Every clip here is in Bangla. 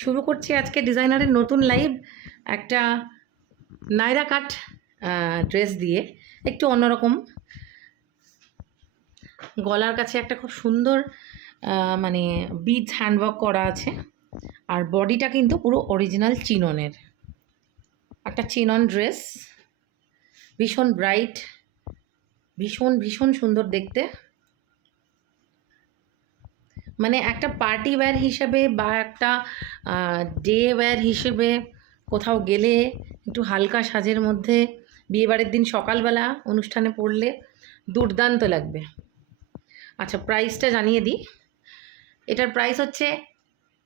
শুরু করছি আজকে ডিজাইনারের নতুন লাইভ একটা নায়রা কাট ড্রেস দিয়ে। একটু অন্যরকম, গলার কাছে একটা খুব সুন্দর মানে বিডস হ্যান্ডওয়ার্ক করা আছে। আর বডিটা কিন্তু পুরো অরিজিনাল চিননের, একটা চিনন ড্রেস, ভীষণ ব্রাইট, ভীষণ ভীষণ সুন্দর দেখতে। মানে একটা পার্টি ওয়্যার হিসেবে বা একটা ডে ওয়্যার হিসেবে কোথাও গেলে একটু হালকা সাজের মধ্যে বিয়েবাড়ির দিন সকালবেলা অনুষ্ঠানে পরলে দুর্দান্ত লাগবে। আচ্ছা, প্রাইসটা জানিয়ে দিই। এটার প্রাইস হচ্ছে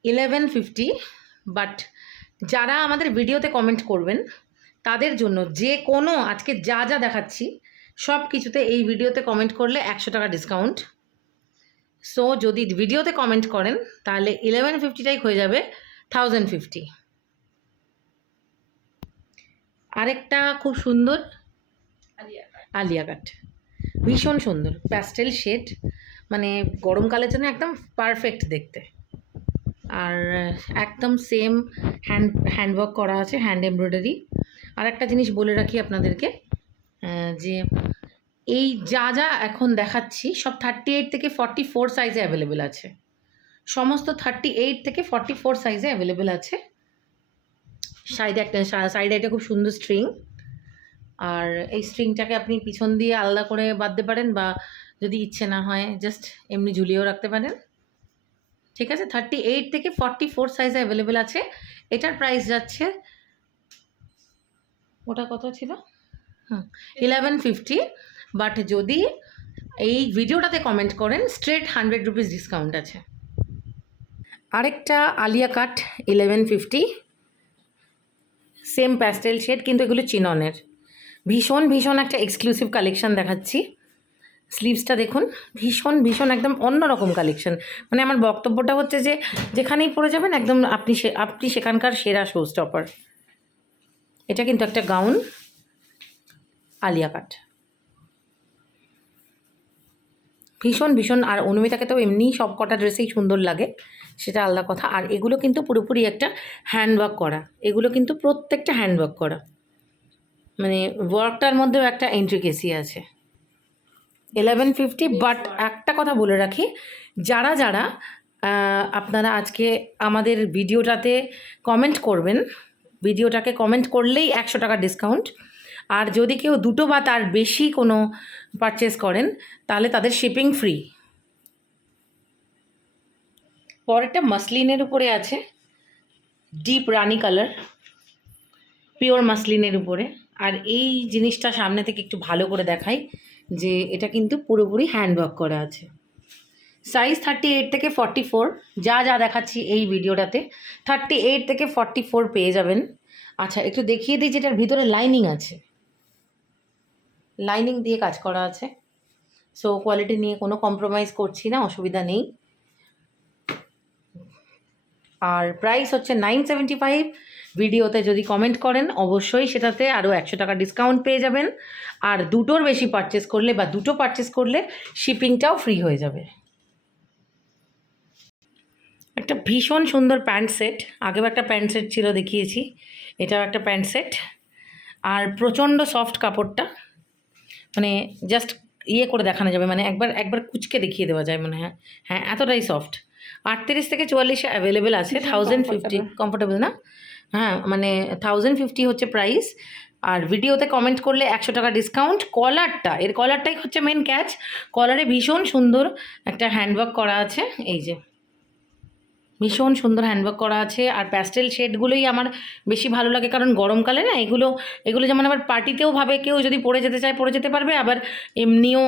1150, বাট যারা আমাদের ভিডিওতে কমেন্ট করবেন তাদের জন্য যে কোনো আজকে যা যা দেখাচ্ছি সব কিছুতে এই ভিডিওতে কমেন্ট করলে 100 টাকা ডিসকাউন্ট। সো যদি ভিডিওতে কমেন্ট করেন তাহলে 1150টাই হয়ে যাবে 1050। আরেকটা খুব সুন্দর আলিয়া কাট, ভীষণ সুন্দর প্যাস্টেল শেড, মানে গরমকালের জন্য একদম পারফেক্ট দেখতে। আর একদম সেম হ্যান্ডওয়ার্ক করা আছে, হ্যান্ড এমব্রয়ডারি। আর একটা জিনিস বলে রাখি আপনাদেরকে, যে এই যা যা এখন দেখাচ্ছি সব 38 থেকে 44 সাইজে অ্যাভেলেবেল আছে। সমস্ত 38 থেকে 44 সাইজে অ্যাভেলেবেল আছে। সাইডে একটা খুব সুন্দর স্ট্রিং, আর এই স্ট্রিংটাকে আপনি পিছন দিয়ে আলাদা করে বাঁধতে পারেন, বা যদি ইচ্ছে না হয় জাস্ট এমনি ঝুলিয়েও রাখতে পারেন। ঠিক আছে, 38 থেকে 44 সাইজে অ্যাভেলেবেল আছে। এটার প্রাইস যাচ্ছে, ওটা কত ছিল, 1150। বাট যদি এই ভিডিওটাতে কমেন্ট করেন স্ট্রেট 100 রুপিস ডিসকাউন্ট আছে। আরেকটা আলিয়া কাট 1150, সেম প্যাস্টেল শেড, কিন্তু এগুলো চিননের। ভীষণ ভীষণ একটা এক্সক্লুসিভ কালেকশান দেখাচ্ছি। স্লিভসটা দেখুন, ভীষণ ভীষণ একদম অন্যরকম কালেকশান। মানে আমার বক্তব্যটা হচ্ছে যে যেখানেই পরে যাবেন একদম আপনি সেখানকার সেরা শো স্টপার। এটা কিন্তু একটা গাউন আলিয়া কাট, ভীষণ ভীষণ। আর অনুমিতাকে তো এমনিই সব কটা ড্রেসেই সুন্দর লাগে, সেটা আলাদা কথা। আর এগুলো কিন্তু পুরোপুরি একটা হ্যান্ডওয়ার্ক করা, এগুলো কিন্তু প্রত্যেকটা হ্যান্ডওয়ার্ক করা, মানে ওয়ার্কটার মধ্যেও একটা ইন্ট্রিকেসি আছে। 1150। বাট একটা কথা বলে রাখি, যারা যারা আপনারা আজকে আমাদের ভিডিওটাতে কমেন্ট করবেন, ভিডিওটাকে কমেন্ট করলেই 100 টাকা ডিসকাউন্ট। আর যদি কেউ দুটো বা তার বেশি কোনো পারচেস করেন তাহলে তাদের শিপিং ফ্রি। পরেরটা মাসলিনের উপরে আছে, ডিপ রানি কালার, পিওর মাসলিনের উপরে। আর এই জিনিসটা সামনে থেকে একটু ভালো করে দেখাই যে এটা কিন্তু পুরোপুরি হ্যান্ডওয়ার্ক করা আছে। সাইজ 38 থেকে 44, যা যা দেখাচ্ছি এই ভিডিওটাতে 38 থেকে 44 পেয়ে যাবেন। আচ্ছা, একটু দেখিয়ে দিই যেটার ভিতরে লাইনিং আছে, লাইনিং দিয়ে কাজ করা আছে। সো কোয়ালিটি নিয়ে কোনো কম্প্রোমাইজ করছি না, অসুবিধা নেই। আর প্রাইস হচ্ছে 975। ভিডিওতে যদি কমেন্ট করেন অবশ্যই সেটাতে আরও 100 টাকা ডিসকাউন্ট পেয়ে যাবেন। আর দুটোর বেশি পারচেস করলে বা দুটো পারচেস করলে শিপিংটাও ফ্রি হয়ে যাবে। একটা ভীষণ সুন্দর প্যান্ট সেট, আগেও একটা প্যান্ট সেট ছিল দেখিয়েছি, এটাও একটা প্যান্ট সেট। আর প্রচণ্ড সফট কাপড়টা, মানে জাস্ট ইয়ে করে দেখানো যাবে, মানে একবার কুচকে দেখিয়ে দেওয়া যায় মনে হয়। হ্যাঁ, এতটাই সফট। 38 থেকে 44 অ্যাভেলেবেল আছে। 1050 কমফোর্টেবল না? হ্যাঁ, মানে 1050 হচ্ছে প্রাইস। আর ভিডিওতে কমেন্ট করলে 100 টাকা ডিসকাউন্ট। কলারটা, এর কলারটাই হচ্ছে মেন ক্যাচ। কলারে ভীষণ সুন্দর একটা হ্যান্ডওয়ার্ক করা আছে, এই যে ভীষণ সুন্দর হ্যান্ডওয়ার্ক করা আছে। আর প্যাস্টেল শেডগুলোই আমার বেশি ভালো লাগে, কারণ গরমকালে না এগুলো যেমন আবার পার্টিতেও ভাবে কেউ যদি পরে যেতে চায় পরে যেতে পারবে, আবার এমনিও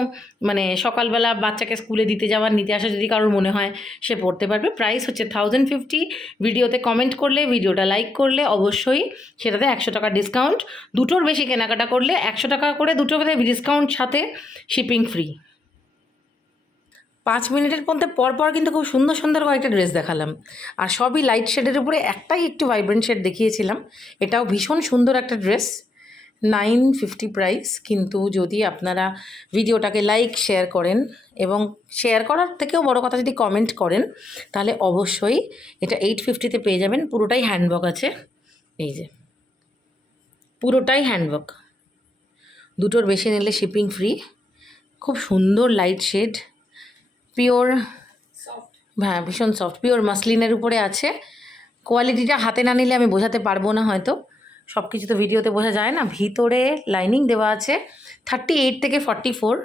মানে সকালবেলা বাচ্চাকে স্কুলে দিতে যাওয়ার নিতে আসা যদি কারোর মনে হয় সে পরতে পারবে। প্রাইস হচ্ছে 1050। ভিডিওতে কমেন্ট করলে, ভিডিওটা লাইক করলে অবশ্যই সেটাতে 100 টাকা ডিসকাউন্ট। দুটোর বেশি কেনাকাটা করলে 100 টাকা করে দুটো ডিসকাউন্ট, সাথে শিপিং ফ্রি। 5 মিনিটের মধ্যে পরপর কিন্তু খুব সুন্দর সুন্দর কয়েকটা ড্রেস দেখালাম, আর সবই লাইট শেডের উপরে। একটাই একটু ভাইব্রেন্ট শেড দেখিয়েছিলাম, এটাও ভীষণ সুন্দর একটা ড্রেস। 950 প্রাইস, কিন্তু যদি আপনারা ভিডিওটাকে লাইক শেয়ার করেন এবং শেয়ার করার থেকেও বড় কথা যদি কমেন্ট করেন, তাহলে অবশ্যই এটা 850-তে পেয়ে যাবেন। পুরোটাই হ্যান্ডওয়ার্ক আছে, এই যে পুরোটাই হ্যান্ডওয়ার্ক। দুটোর বেশি নিলে শিপিং ফ্রি। খুব সুন্দর লাইট শেড, পিওর, হ্যাঁ ভীষণ সফট, পিওর মাসলিনের উপরে আছে। কোয়ালিটিটা হাতে না নিলে আমি বোঝাতে পারবো না, হয়তো সব কিছু তো ভিডিওতে বোঝা যায় না। ভিতরে লাইনিং দেওয়া আছে 38 থেকে 44,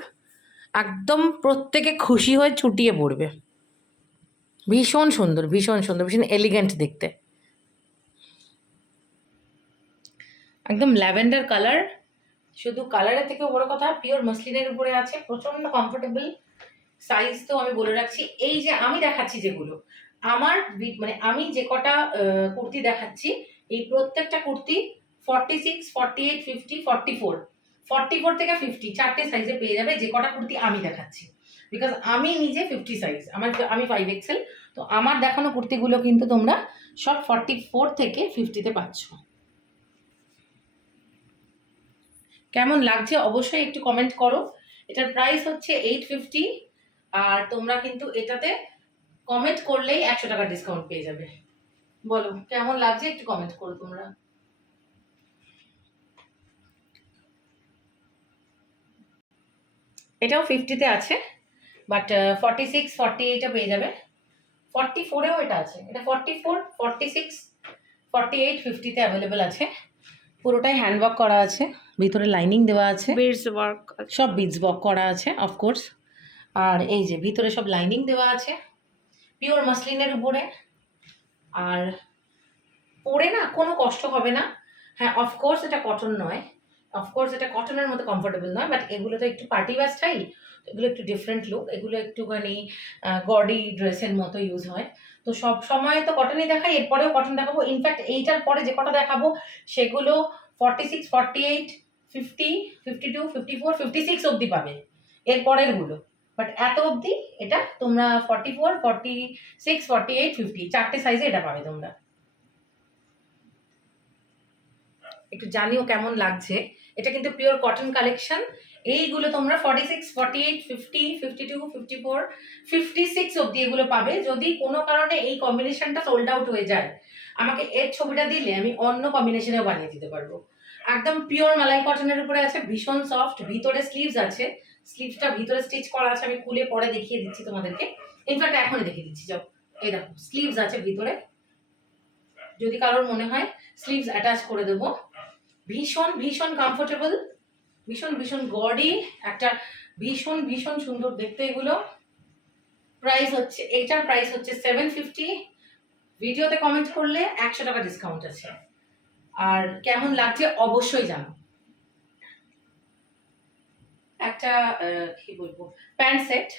একদম প্রত্যেকে খুশি হয়ে ছুটিয়ে পড়বে। ভীষণ সুন্দর, ভীষণ সুন্দর, ভীষণ এলিগেন্ট দেখতে, একদম ল্যাভেন্ডার কালার। শুধু কালারের থেকেও বড় কথা পিওর মাসলিনের উপরে আছে, প্রচণ্ড কমফোর্টেবল। সাইজ তো আমি বলে রাখছি, এই যে আমি দেখাচ্ছি যেগুলো, আমার মানে আমি যে কটা কুর্তি দেখাচ্ছি, এই প্রত্যেকটা কুর্তি 46, 48, 50, 44, 44 থেকে 50 চারটে সাইজে পেয়ে যাবে। যে কটা কুর্তি আমি দেখাচ্ছি, বিকজ আমি নিজে 50 সাইজ, আমি 5XL, তো আমার দেখানো কুর্তিগুলো কিন্তু তোমরা সব 44 থেকে 50-তে পাচ্ছ। কেমন লাগছে অবশ্যই একটু কমেন্ট করো। এটার প্রাইস হচ্ছে 850, আর তোমরা কিন্তু এটাতে কমেন্ট করলেই 100 টাকা ডিসকাউন্ট পেয়ে যাবে। বলো কেমন লাগছে, একটু কমেন্ট করো তোমরা। এটাও 50-তে আছে, বাট 46, 48-এ পেয়ে যাবে। 44-এও এটা আছে, এটা 44, 46, 48, 50-তে অ্যাভেলেবেল আছে। পুরোটাই হ্যান্ডওয়ার্ক করা আছে, ভিতরে লাইনিং দেওয়া আছে, বিডস ওয়ার্ক, সব বিডস ওয়ার্ক করা আছে অফকোর্স। আর এই যে ভিতরে সব লাইনিং দেওয়া আছে পিওর মাসলিনের উপরে, আর পরে না কোনো কষ্ট হবে না। হ্যাঁ অফকোর্স এটা কটন নয়, অফকোর্স এটা কটনের মতো কমফোর্টেবল নয়, বাট এগুলো তো একটু পার্টি ওয়্যার স্টাইল, এগুলো একটু ডিফারেন্ট লুক, এগুলো একটুখানি গডি ড্রেসের মতো ইউজ হয়। তো সব সময় তো কটনই দেখাই, এরপরেও কটন দেখাবো। ইনফ্যাক্ট এইটার পরে যে কটা দেখাবো সেগুলো 46, 48, 50, 52, 54, 56 অবধি পাবে এর পরেরগুলো, বাট এত অবধি এটা তোমরা 44, 46, 48, 50 চারটে সাইজে এটা পাবে তোমরা। একটু জানিও কেমন লাগছে। এটা কিন্তু পিওর কটন কালেকশন। এইগুলো তোমরা 46, 48, 50, 52, 54, 56 অবধি এগুলো পাবে। যদি কোনো কারণে এই কম্বিনেশনটা সোল্ড আউট হয়ে যায়, আমাকে এর ছবিটা দিলে আমি অন্য কম্বিনেশনেও বানিয়ে দিতে পারবো। একদম পিওর মালাই কটনের উপরে আছে, ভীষণ সফট। ভিতরে স্লিভস আছে, স্লিভসটা ভিতরে স্টিচ করা আছে, আমি খুলে পরে দেখিয়ে দিচ্ছি তোমাদেরকে। ইনফ্যাক্ট এখনই দেখিয়ে দিচ্ছি, যাও এই দেখো স্লিভস আছে ভিতরে, যদি কারোর মনে হয় স্লিভস অ্যাটাচ করে দেবো। ভীষণ ভীষণ কমফোর্টেবল, ভীষণ ভীষণ গডি, একটা ভীষণ ভীষণ সুন্দর দেখতে এগুলো। প্রাইস হচ্ছে, এইটার প্রাইস হচ্ছে 750। ভিডিওতে কমেন্ট করলে 100 টাকা ডিসকাউন্ট আছে। আর কেমন লাগছে অবশ্যই জানো। একটা কি বলবো, প্যান্ট সেট,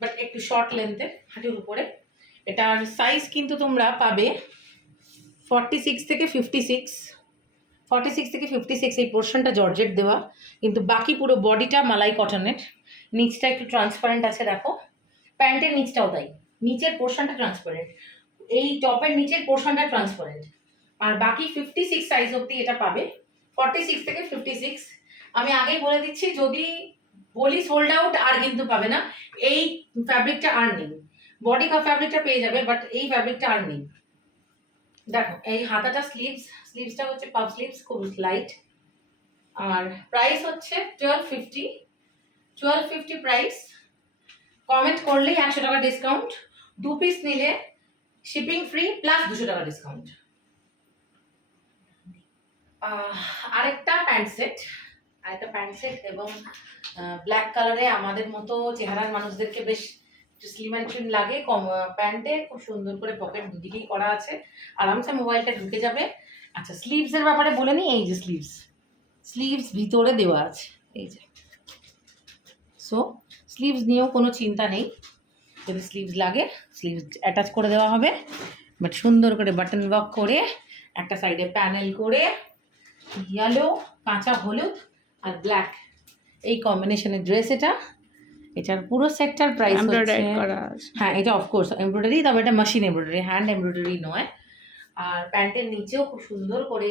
বাট একটু শর্ট লেন্থের, হাঁটুর উপরে। এটার সাইজ কিন্তু তোমরা পাবে 46 থেকে 56, 46 থেকে 56 এই পোর্শনটা জর্জেট দেওয়া, কিন্তু বাকি পুরো বডিটা মালাই কটনের। নিচটা একটু ট্রান্সপারেন্ট আছে দেখো, প্যান্টের নিচটাও তাই, নিচের পোর্শনটা ট্রান্সপারেন্ট, এই টপের নিচের পোর্শনটা ট্রান্সপারেন্ট। আর বাকি 56 সাইজ অবধি এটা পাবে, 46 থেকে 56। আমি আগেই বলে দিচ্ছি, যদি বলি সোল্ড আউট আর কিন্তু পাবে না, এই ফ্যাব্রিকটা আর নেই। বডি ফ্যাব্রিকটা পেয়ে যাবে, বাট এই ফ্যাব্রিকটা আর নেই। দেখো এই হাতাটা স্লিভসটা হচ্ছে পাফ স্লিভস, খুব লাইট। আর প্রাইস হচ্ছে 1250, 1250 প্রাইস। কমেন্ট করলেই 100 টাকা ডিসকাউন্ট, 2 পিস নিলে শিপিং ফ্রি প্লাস 200 টাকা ডিসকাউন্ট। আরেকটা প্যান্ট সেট, এবং ব্ল্যাক কালারে আমাদের মতো চেহারার মানুষদেরকে বেশ স্লিম অ্যান্ড ট্রিম লাগে। কম প্যান্টে খুব সুন্দর করে পকেট দুদিকেই করা আছে, আরামসে মোবাইলটা ঢুকে যাবে। আচ্ছা স্লিভসের ব্যাপারে বলে নিই, এই যে স্লিভস ভিতরে দেওয়া আছে, এই যে। সো স্লিভস নিয়েও কোনো চিন্তা নেই, যদি স্লিভস লাগে স্লিভস অ্যাটাচ করে দেওয়া হবে, বাট সুন্দর করে বাটন ওয়ার্ক করে একটা সাইডে প্যানেল করে ইয়েলো, কাঁচা হলুদ আর ব্ল্যাক এই কম্বিনেশনের ড্রেস এটা। এটার পুরো সেটটার প্রাইস হচ্ছে, হ্যাঁ এটা অফকোর্স এমব্রয়ডারি, তবে এটা মেশিন এমব্রয়ডারি, হ্যান্ড এমব্রয়ডারি নয়। আর প্যান্টের নিচেও খুব সুন্দর করে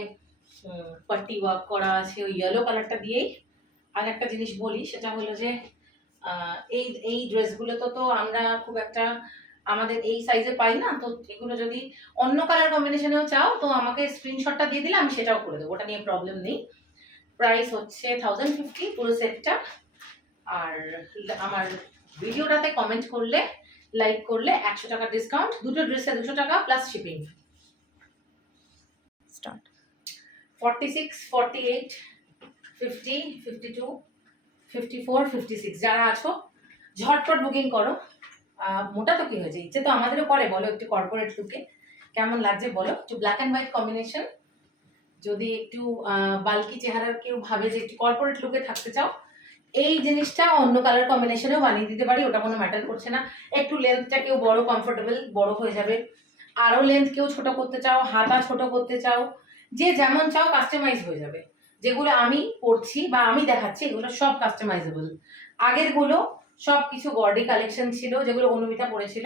পার্টি ওয়ার্ক করা আছে ওই ইয়েলো কালারটা দিয়েই। আর একটা জিনিস বলি, সেটা হলো যে এই এই ড্রেসগুলো তো আমরা খুব একটা আমাদের এই সাইজে পাই না, তো এগুলো যদি অন্য কালার কম্বিনেশনেও চাও তো আমাকে স্ক্রিনশটটা দিয়ে দিলে আমি সেটাও করে দেবো, ওটা নিয়ে প্রবলেম নেই। প্রাইস হচ্ছে 1050 পুরো সেটটা। আর আমার ভিডিওটাতে কমেন্ট করলে, লাইক করলে 100 টাকা ডিসকাউন্ট, দুটো ড্রেসে 200 টাকা প্লাস শিপিং। স্টার্ট। 46, 48, 50, 52, 54, 56 যারা আছো ঝটপট বুকিং করো। মোটা তো কি হয়েছে, ইচ্ছে তো আমাদেরও করে, বলো একটু কর্পোরেট লুকে কেমন লাগছে বলো। একটু ব্ল্যাক অ্যান্ড হোয়াইট কম্বিনেশন, যদি একটু বাল্কি চেহারার কেউ ভাবে যে একটু কর্পোরেট লুকে থাকতে চাও, এই জিনিসটা অন্য কালার কম্বিনেশনেও বানিয়ে দিতে পারি, ওটা কোনো ম্যাটার করছে না। একটু লেন্থটা কেউ বড় কমফোর্টেবল বড় হয়ে যাবে, আরও লেন্থ কেউ ছোট করতে চাও, হাতা ছোট করতে চাও, যে যেমন চাও কাস্টমাইজ হয়ে যাবে। যেগুলো আমি পরছি বা আমি দেখাচ্ছি এগুলো সব কাস্টমাইজেবল। আগেরগুলো সব কিছু গর্ডি কালেকশন ছিল যেগুলো অনুমিতা পরেছিল,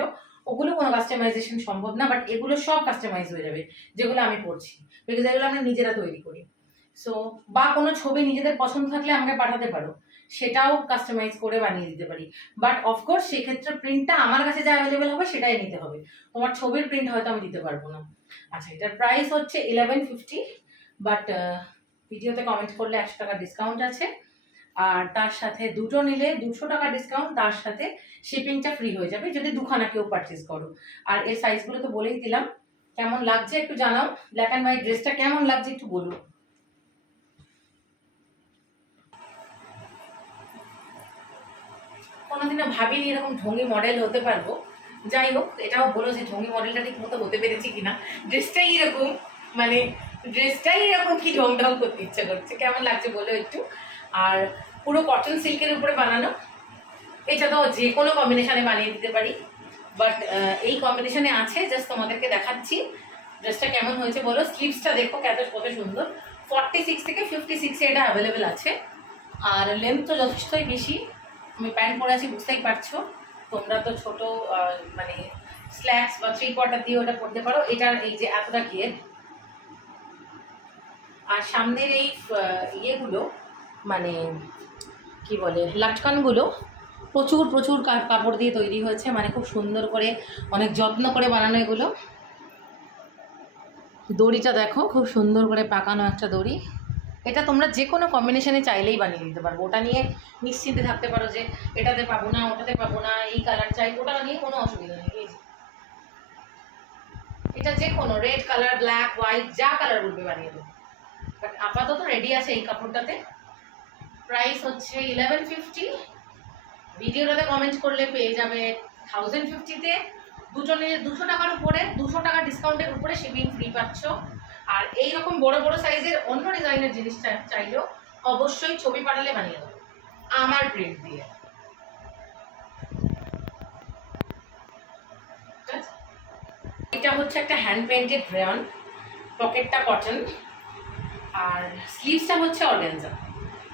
ওগুলো কোনো কাস্টমাইজেশন সম্ভব না, বাট এগুলো সব কাস্টমাইজ হয়ে যাবে যেগুলো আমি পরছি, বিকজ এগুলো আমরা নিজেরা তৈরি করি। সো বা কোনো ছবি নিজেদের পছন্দ থাকলে আমাকে পাঠাতে পারো, সেটাও কাস্টমাইজ করে বানিয়ে দিতে পারি। বাট অফকোর্স সেক্ষেত্রে প্রিন্টটা আমার কাছে যা অ্যাভেলেবেল হবে সেটাই নিতে হবে, তোমার ছবির প্রিন্ট হয়তো আমি দিতে পারবো না। আচ্ছা, এটার প্রাইস হচ্ছে 1150, বাট ভিডিওতে কমেন্ট করলে 100 টাকা ডিসকাউন্ট আছে। আর তার সাথে দুটো নিলে 200 টাকা ডিসকাউন্ট, তার সাথে শিপিংটা ফ্রি হয়ে যাবে যদি দুখানা কেউ পারচেস করো। আর এর সাইজগুলো তো বলেই দিলাম। কেমন লাগছে একটু জানাও, ব্ল্যাক অ্যান্ড হোয়াইট ড্রেসটা কেমন লাগছে একটু বলুন। কোনোদিনও ভাবিনি এরকম ঢঙ্গি মডেল হতে পারবো, যাই হোক এটাও বলো যে ঢঙ্গি মডেলটা ঠিক মতো হতে পেরেছি কিনা। ড্রেসটাই এরকম, মানে ড্রেসটাই এরকম কি ঢং ঢং করতে ইচ্ছা করছে, কেমন লাগছে বলো একটু। আর পুরো কটন সিল্কের উপরে বানানো, এটা তো যে কোনো কম্বিনেশনে বানিয়ে দিতে পারি, বাট এই কম্বিনেশনে আছে, জাস্ট তোমাদেরকে দেখাচ্ছি ড্রেসটা কেমন হয়েছে বলো। স্লিভসটা দেখো কত সুন্দর, 46 থেকে 56 এটা অ্যাভেলেবেল আছে। আর লেন্থ তো যথেষ্টই বেশি, আমি প্যান্ট পরে আছি বুঝতেই পারছো, তোমরা তো ছোট মানে স্ল্যাক্স বা 3/4 দিয়ে ওটা পরতে পারো। এটার এই যে এতটা ঘের, আর সামনের এই ইয়েগুলো মানে কি বলে লাটকানগুলো প্রচুর প্রচুর কাপড় দিয়ে তৈরি হয়েছে, মানে খুব সুন্দর করে অনেক যত্ন করে বানানো এগুলো। দড়িটা দেখো খুব সুন্দর করে পাকানো একটা দড়ি, এটা তোমরা যে কোনো কম্বিনেশনে চাইলেই বানিয়ে দিতে পারবো, ওটা নিয়ে নিশ্চিন্তে থাকতে পারো যে এটাতে পাবো না ওটাতে পাবো না, এই কালার চাই, ওটা নিয়ে কোনো অসুবিধা নেই। এটা যে কোনো রেড কালার, ব্ল্যাক, হোয়াইট, যা কালার বলবে বানিয়ে দেবো, বাট আপাতত রেডি আছে এই কাপড়টাতে। প্রাইস হচ্ছে 1150, ভিডিওটাতে কমেন্ট করলে পেয়ে যাবে 1050-তে। দুটো নিয়ে 200 টাকার উপরে, 200 টাকা ডিসকাউন্টের উপরে শিপিং ফ্রি পাচ্ছ। আর এইরকম বড় বড় সাইজের অন্য ডিজাইনের জিনিস চাইলেও অবশ্যই ছবি পাঠালে বানিয়ে দেবো আমার প্রিন্ট দিয়ে। এটা হচ্ছে একটা হ্যান্ড পেইন্টেড রেয়ন, পকেটটা কটন, আর স্লিভসটা হচ্ছে অর্গানজা।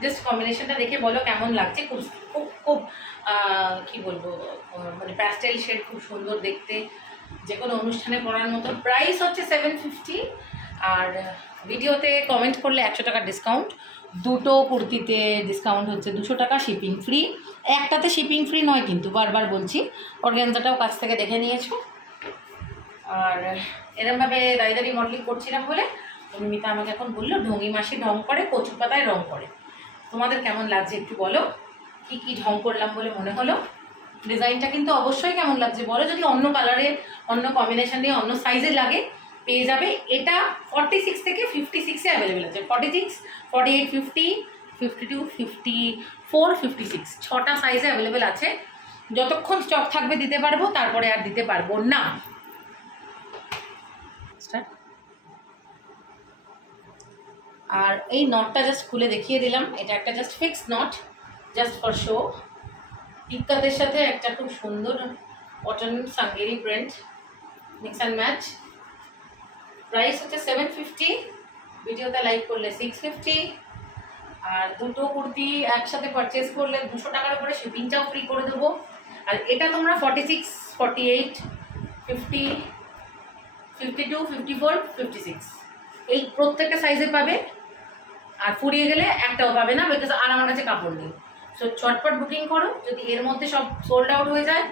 জাস্ট কম্বিনেশনটা দেখে বলো কেমন লাগছে। খুব খুব খুব কী বলবো, মানে প্যাস্টেল শেড, খুব সুন্দর দেখতে, যে কোনো অনুষ্ঠানে পরার মতো। প্রাইস হচ্ছে 750, আর ভিডিওতে কমেন্ট করলে 100 টাকা ডিসকাউন্ট। দুটো কুর্তিতে ডিসকাউন্ট হচ্ছে 200 টাকা, শিপিং ফ্রি। একটাতে শিপিং ফ্রি নয় কিন্তু, বারবার বলছি, অর্গানজাটাও কাছ থেকে দেখে নিয়েছো। আর এরমভাবে দাঁড়িয়ে মডেলিং করছিলাম বলে অনুমিতা আমাকে এখন বললো ঢঙ্গি মাসি ঢং করে, কচু পাতায় রং করে। তোমাদের কেমন লাগছে একটু বলো, কি কি ঢং করলাম বলে মনে হলো। ডিজাইনটা কিন্তু অবশ্যই কেমন লাগছে বলো, যদি অন্য কালারে, অন্য কম্বিনেশনে, অন্য সাইজে লাগে পেয়ে যাবে। এটা 46 থেকে 56-এ অ্যাভেলেবেল আছে, 46, 48, 50, 52, 54, 56, 6টা সাইজে অ্যাভেলেবেল আছে। যতক্ষণ স্টক থাকবে দিতে পারবো, তারপরে আর দিতে পারবো না। আর এই নটটা জাস্ট খুলে দেখিয়ে দিলাম, এটা একটা just fix not, just for show. ইক্কাতের সাথে একটা খুব সুন্দর cotton Sanganeri print, mix and match. Price হচ্ছে 750, ভিডিওতে লাইক করলে 650। আর দুটো কুর্তি একসাথে পারচেস করলে 200 টাকার উপরে শিপিংটাও ফ্রি করে দেবো। আর এটা তোমরা 46, 48, 50, 52, 54, 56 এই প্রত্যেকটা সাইজে পাবে, আর ফুরিয়ে গেলে একটাও পাবে না, বিকজ আর আমার কাছে কাপড় নেই। সো চটপট বুকিং করো, যদি এর মধ্যে সব সোল্ড আউট হয়ে যায়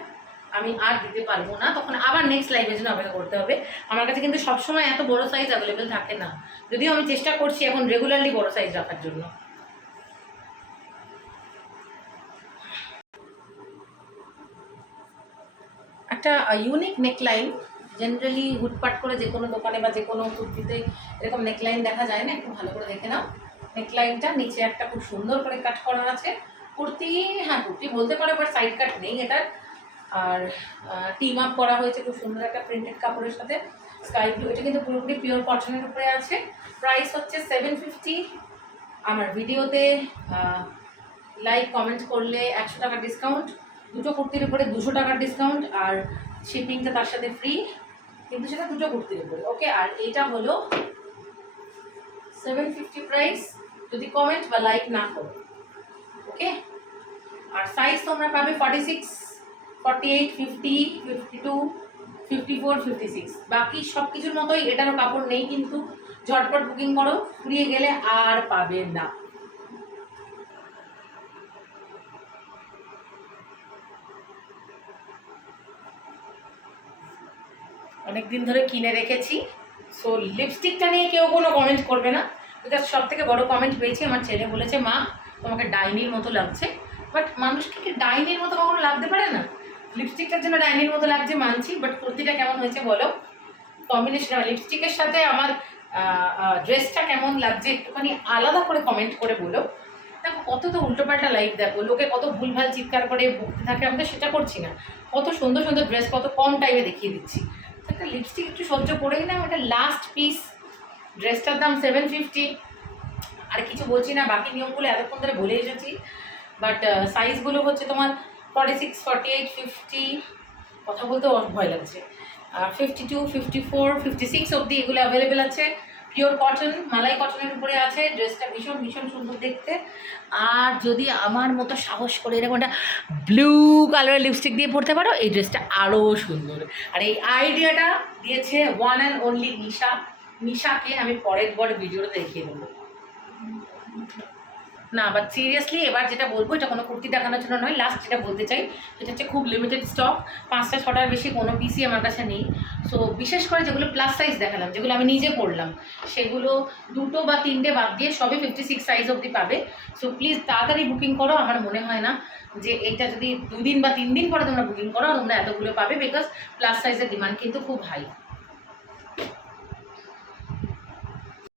আমি আর দিতে পারবো না, তখন আবার নেক্সট লাইভের জন্য অপেক্ষা করতে হবে। আমার কাছে কিন্তু সবসময় এত বড় সাইজ অ্যাভেলেবেল থাকে না, যদিও আমি চেষ্টা করছি এখন রেগুলারলি বড় সাইজ রাখার জন্য। একটা ইউনিক নেকলাইন, জেনারেলি হুটপাট করে যে কোনো দোকানে বা যে কোনো কুর্তিতে এরকম নেকলাইন দেখা যায় না, একটু ভালো করে দেখে নাও। নেকলাইনটা নিচে একটা খুব সুন্দর করে কাট করা আছে, কুর্তি, হ্যাঁ কুর্তি বলতে পারো, বাট সাইড কাট নেই এটার। আর টিম আপ করা হয়েছে খুব সুন্দর একটা প্রিন্টেড কাপড়ের সাথে, স্কাই ব্লু। এটা কিন্তু পুরোপুরি পিওর কটনের উপরে আছে। প্রাইস হচ্ছে 750। আমার ভিডিওতে লাইক কমেন্ট করলে 100 টাকা ডিসকাউন্ট, দুটো কুর্তির উপরে 200 টাকার ডিসকাউন্ট, আর শিপিংটা তার সাথে ফ্রি, কিন্তু সেটা দুটো কুর্তির উপরে। ওকে, আর এইটা হলো 750 প্রাইস, যদি কমেন্ট বা লাইক না করো। ওকে, আর সাইজ তোমরা পাবে 46, 48, 50, 52, 54, 56। বাকি সব কিছুর মতোই এটারও কাপড় নেই, কিন্তু ঝটপট বুকিং করো, ফুরিয়ে গেলে আর পাবে না। অনেকদিন ধরে কিনে রেখেছি। সো লিপস্টিকটা নিয়ে কেউ কোনো কমেন্ট করবে না, বিকজ সব থেকে বড় কমেন্ট পেয়েছি আমার ছেলে, বলেছে মা তোমাকে ডাইনির মতো লাগছে। বাট মানুষকে কি ডাইনির মতো কখনো লাগতে পারে না? লিপস্টিকটার জন্য ডাইনির মতো লাগছে মানছি, বাট কুর্তিটা কেমন হয়েছে বলো? কম্বিনেশন লিপস্টিকের সাথে আমার ড্রেসটা কেমন লাগছে একটুখানি আলাদা করে কমেন্ট করে বলো। দেখো কত তো উল্টোপাল্টা লাইফ, দেখো লোকে কত ভুলভাল চিৎকার করে ভুগতে থাকে, আমরা সেটা করছি না। কত সুন্দর সুন্দর ড্রেস কত কম টাইমে দেখিয়ে দিচ্ছি। একটা লিপস্টিক একটু সহ্য করেই না, এটা লাস্ট পিস, ড্রেসটার দাম 750। আর কিছু বলছি না, বাকি নিয়মগুলো এতক্ষণ ধরে বলে এসেছি। বাট সাইজগুলো হচ্ছে তোমার 46, 48, 50, কথা বলতে ভয় লাগছে, 52, 54, 56 অবধি এগুলো অ্যাভেলেবেল আছে। পিওর কটন, মালাই কটনের উপরে আছে। ড্রেসটা ভীষণ ভীষণ সুন্দর দেখতে। আর যদি আমার মতো সাহস করে এরকম একটা ব্লু কালারের লিপস্টিক দিয়ে পরতে পারো, এই ড্রেসটা আরও সুন্দর। আর এই আইডিয়াটা দিয়েছে ওয়ান অ্যান্ড অনলি নিশা। নিশাকে আমি পরের ভিডিওতে দেখিয়ে দেবো না। বাট সিরিয়াসলি এবার যেটা বলবো, এটা কোনো কুর্তি দেখানোর জন্য নয়, লাস্ট যেটা বলতে চাই সেটা হচ্ছে খুব লিমিটেড স্টক, 5টা 6টার বেশি কোনো পিসই আমার কাছে নেই। সো বিশেষ করে যেগুলো প্লাস সাইজ দেখালাম, যেগুলো আমি নিজে পরলাম, সেগুলো 2টো বা 3টে বাদ দিয়ে সবই 56 সাইজ অবধি পাবে। সো প্লিজ তাড়াতাড়ি বুকিং করো। আমার মনে হয় না যে এটা যদি 2 দিন বা 3 দিন পরে তোমরা বুকিং করো তোমরা এতগুলো পাবে, বিকজ প্লাস সাইজের ডিমান্ড কিন্তু খুব হাই।